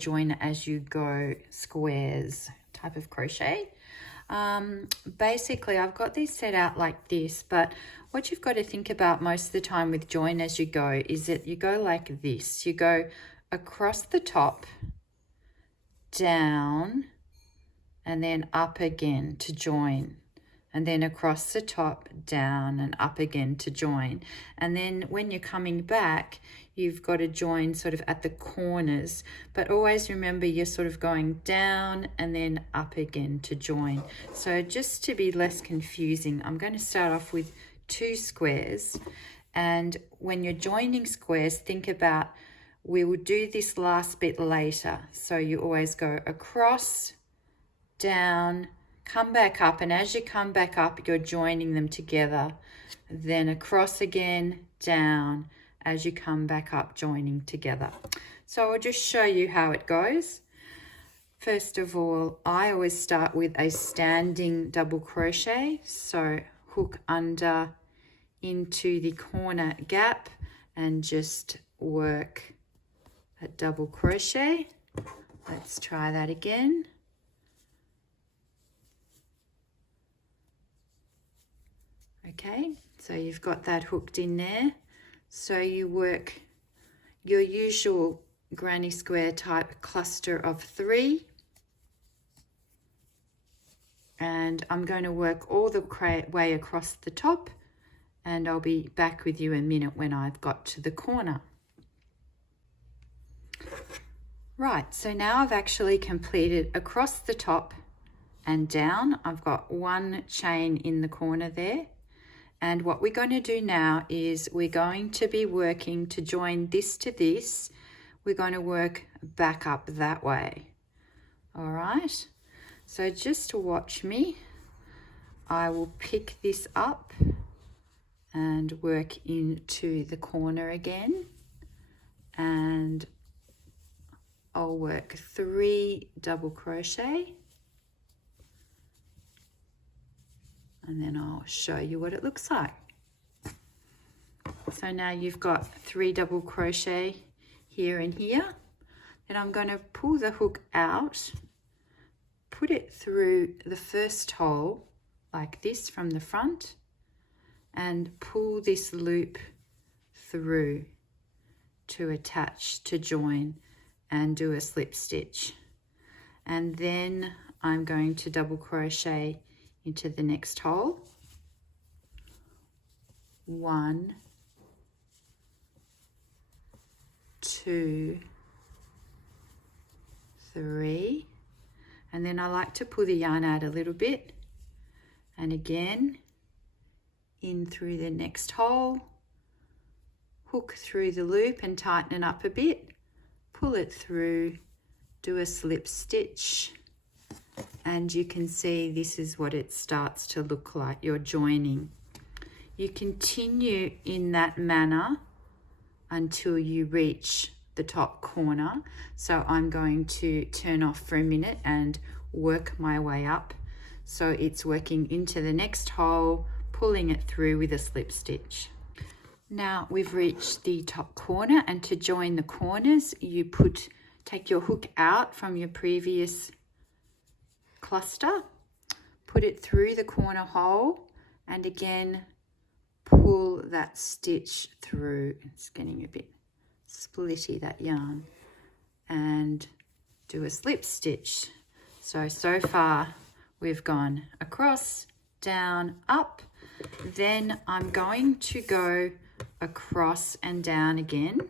join as you go squares type of crochet. Basically I've got these set out like this, but what you've got to think about most of the time with join as you go is that you go like this. You go across the top, down, and then up again to join, and then across the top, down, and up again to join. And then when you're coming back, you've got to join sort of at the corners, but always remember you're sort of going down and then up again to join. So just to be less confusing, I'm going to start off with 2 squares, and when you're joining squares, think about, we will do this last bit later. So you always go across, down, come back up, and as you come back up, you're joining them together. Then across again, down, as you come back up, joining together. So I'll just show you how it goes. First of all, I always start with a standing double crochet. So hook under into the corner gap and just work a double crochet. Let's try that again. Okay, so you've got that hooked in there. So you work your usual granny square type cluster of 3. And I'm going to work all the way across the top, and I'll be back with you in a minute when I've got to the corner. Right, so now I've actually completed across the top and down. I've got 1 chain in the corner there. And what we're going to do now is we're going to be working to join this to this. We're going to work back up that way. All right, so just to watch me, I will pick this up and work into the corner again, and I'll work 3 double crochet, and then I'll show you what it looks like. So now you've got 3 double crochet here and here. Then I'm going to pull the hook out, put it through the first hole like this from the front, and pull this loop through to attach, to join, and do a slip stitch. And then I'm going to double crochet into the next hole. 1, 2, 3, and then I like to pull the yarn out a little bit, and again in through the next hole, hook through the loop and tighten it up a bit, pull it through, do a slip stitch, and you can see this is what it starts to look like. You're joining. You continue in that manner until you reach the top corner. So I'm going to turn off for a minute and work my way up. So it's working into the next hole, pulling it through with a slip stitch. Now we've reached the top corner, and to join the corners, you take your hook out from your previous cluster, put it through the corner hole, and again pull that stitch through. It's getting a bit splitty, that yarn, and do a slip stitch. So far we've gone across, down, up. Then I'm going to go across and down again,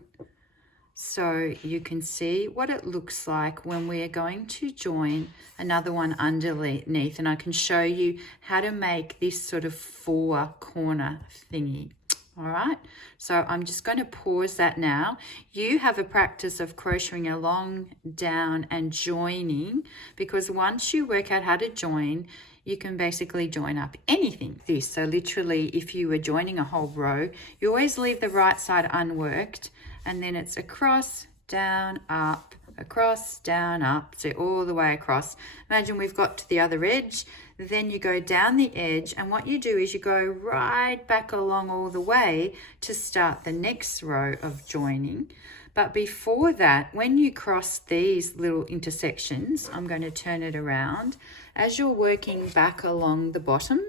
so you can see what it looks like when we are going to join another one underneath, and I can show you how to make this sort of 4 corner thingy. All right, so I'm just going to pause that now. You have a practice of crocheting along, down, and joining, because once you work out how to join, you can basically join up anything. So literally, if you were joining a whole row, you always leave the right side unworked, and then it's across, down, up, across, down, up, so all the way across. Imagine we've got to the other edge, then you go down the edge, and what you do is you go right back along all the way to start the next row of joining. But before that, when you cross these little intersections, I'm going to turn it around. As you're working back along the bottom,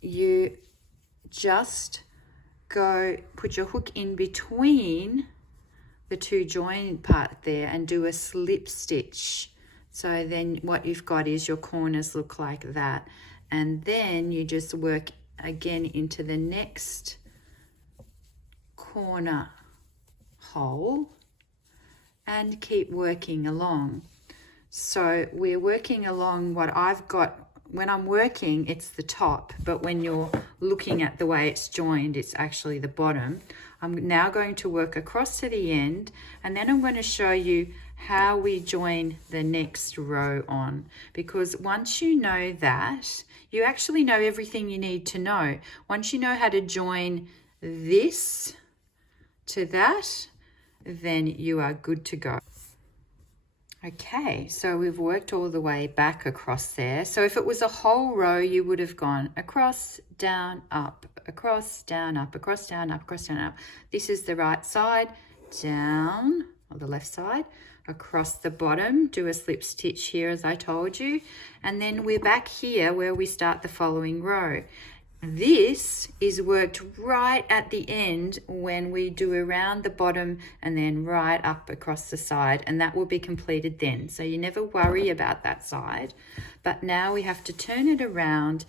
you just go put your hook in between the two join part there and do a slip stitch. So then what you've got is your corners look like that. And then you just work again into the next corner hole and keep working along. So we're working along what I've got. When I'm working, it's the top, but when you're looking at the way it's joined, it's actually the bottom. I'm now going to work across to the end, and then I'm going to show you how we join the next row on, because once you know that, you actually know everything you need to know. Once you know how to join this to that, then you are good to go. Okay, so we've worked all the way back across there. So if it was a whole row, you would have gone across, down, up, across, down, up, across, down, up, across, down, up. This is the right side, down, or the left side, across the bottom, do a slip stitch here as I told you, and then we're back here where we start the following row. This is worked right at the end when we do around the bottom and then right up across the side, and that will be completed then. So you never worry about that side. But now we have to turn it around,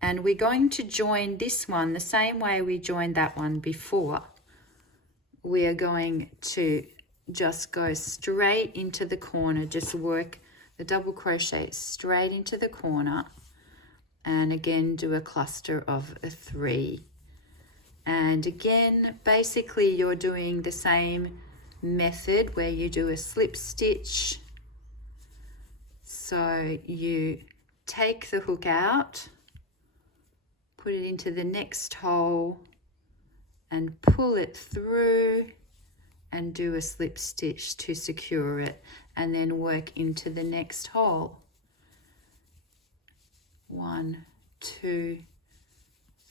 and we're going to join this one the same way we joined that one before. We are going to just go straight into the corner, just work the double crochet straight into the corner. And again, do a cluster of 3. And again, basically you're doing the same method where you do a slip stitch. So you take the hook out, put it into the next hole and pull it through and do a slip stitch to secure it, and then work into the next hole. 1, 2,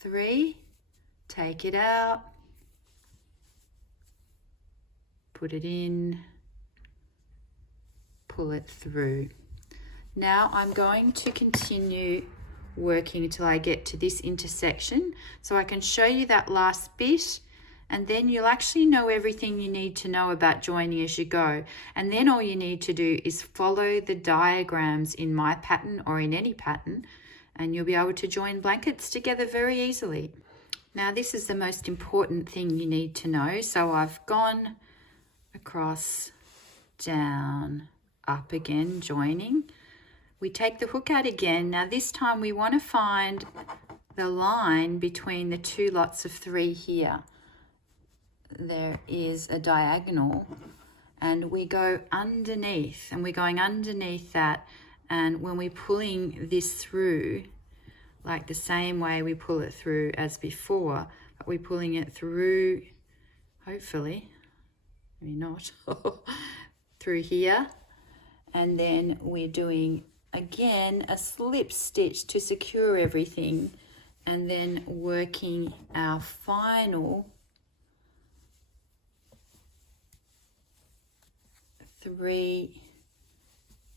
3, take it out, put it in, pull it through. Now I'm going to continue working until I get to this intersection so I can show you that last bit, and then you'll actually know everything you need to know about joining as you go. And then all you need to do is follow the diagrams in my pattern or in any pattern, and you'll be able to join blankets together very easily. Now this is the most important thing you need to know. So I've gone across, down, up again, joining. We take the hook out again. Now this time we want to find the line between the two lots of 3 here. There is a diagonal, and we go underneath, and we're going underneath that. And when we're pulling this through, like the same way we pull it through as before, but we're pulling it through, hopefully, maybe not, through here. And then we're doing, again, a slip stitch to secure everything, and then working our final 3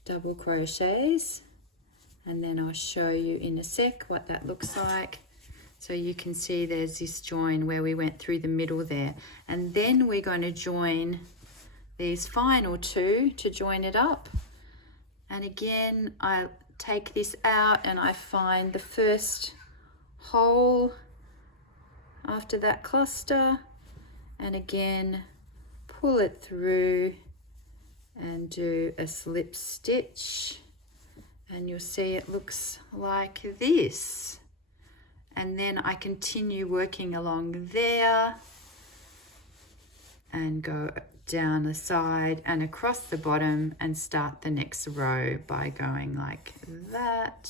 double crochets, and then I'll show you in a sec what that looks like. So you can see there's this join where we went through the middle there, and then we're going to join these final 2 to join it up. And again, I take this out and I find the first hole after that cluster, and again pull it through and do a slip stitch, and you'll see it looks like this. And then I continue working along there and go down the side and across the bottom and start the next row by going like that.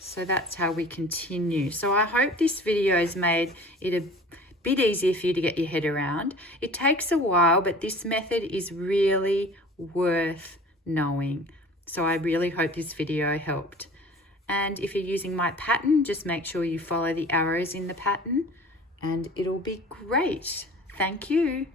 So that's how we continue. So I hope this video has made it a bit easier for you to get your head around. It takes a while, but this method is really worth knowing. So I really hope this video helped. And if you're using my pattern, just make sure you follow the arrows in the pattern and it'll be great. Thank you.